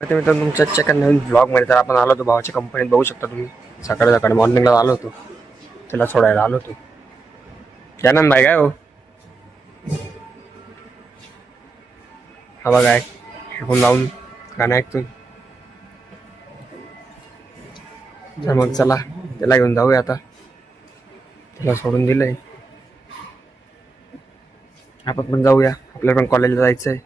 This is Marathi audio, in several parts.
मित्रांनो तुमच्या आजच्या नवीन ब्लॉगमध्ये तर आपण आलो होतो भावाच्या कंपनीत. बघू शकता तुम्ही, सकाळी सकाळी मॉर्निंगला आलो होतो, त्याला सोडायला आलो होतो. त्यानंद भाई काय हो, हा बघा हेडफोन लावून गाणं ऐकतोय. तर मग चला त्याला घेऊन जाऊया आता, त्याला सोडून दिलंय. आपण पण जाऊया, आपल्याला पण कॉलेजला जायचंय.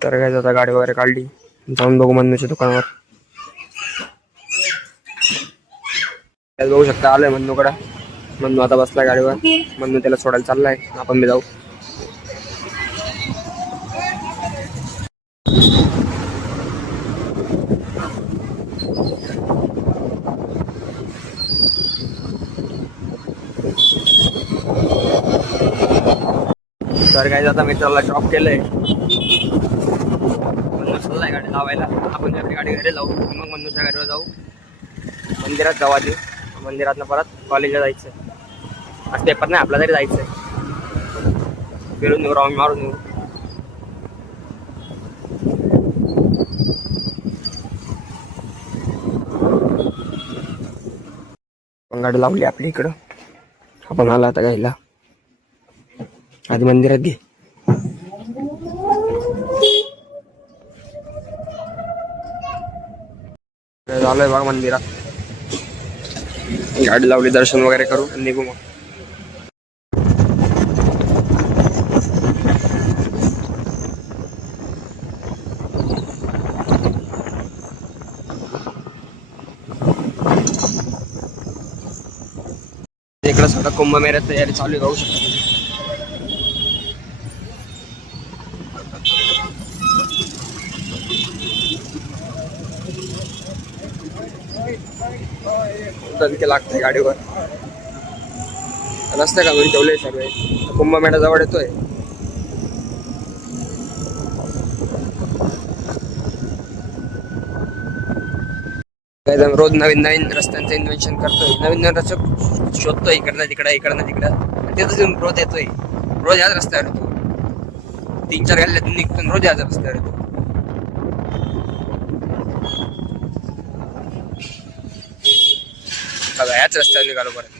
तर काय आता गाडी वगैरे काढली, जाऊन बघू मन्नूच्या दुकानावर. बघू शकता आलोय मन्नूकडं. मन्नू आता बसलाय गाडीवर, मन्नू त्याला सोडायला चाललाय, आपण बी जाऊ. तर काय आता मित्राला ड्रॉप केलंय, मन्नू चाललाय गाडी लावायला. आपण आपली गाडी घरी लावू, मग मन्नूच्या गाडीवर जाऊ, मंदिरात जाऊ. आधी मंदिरातनं परत कॉलेजला जायचं. आज पेपर नाही आपला, तरी जायचंय. फिरून येऊ, राऊंड मारून येऊ. गाडी लावली आपली इकडं, आपण आला आता घ्यायला. आधी मंदिरात घे. झालोय बघा मंदिरात, गाडी लावली, दर्शन वगैरे करू निघू मग. इकडं सगळं कुंभमेळ्यात तयारी चालू आहे, बघू शकता तुम्ही. तरीके लागतंय गाडीवर, रस्ते घालून ठेवले सगळे. कुंभमेळा जवळ येतोय. रोज नवीन नवीन रस्त्यांचं इन्व्हेन्शन करतोय, नवीन नवीन रस्ते शोधतोय, इकडनं तिकडं इकडनं तिकडं. तिथंच येऊन रोज येतोय, रोज याच रस्त्यावर येतो. 3-4 गल्ल्यातून निघतो, रोज याच रस्त्यावर येतो. बघा याच रस्त्यावर निघालो परत,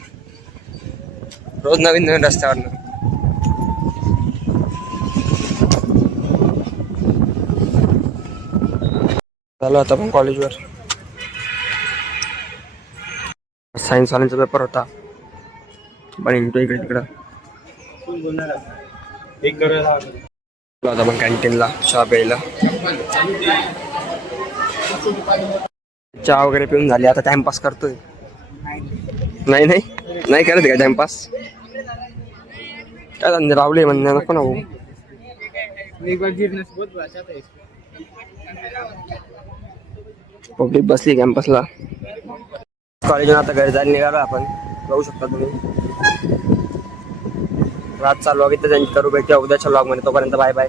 रोज नवीन नवीन रस्त्यावर. झालं आता पण कॉलेजवर. सायन्स वाल्यांचा पेपर होता, पण इंटो इकडे तिकडं. आता पण कॅन्टीनला चहा प्यायला. चहा वगैरे पिऊन झाली, आता टाइमपास करतोय. नाही नाही नाही करत का टाइमपास, काय धंदे लावले म्हणणे नको ना भाऊ. पब्लिक बसली कॅम्पसला. कॉलेजून आता घरी जायला निघालो आपण, बघू शकता तुम्ही. रात चालू इथं त्यांची करू भेटूया उद्याच्या व्लॉग मध्ये. तोपर्यंत बाय बाय.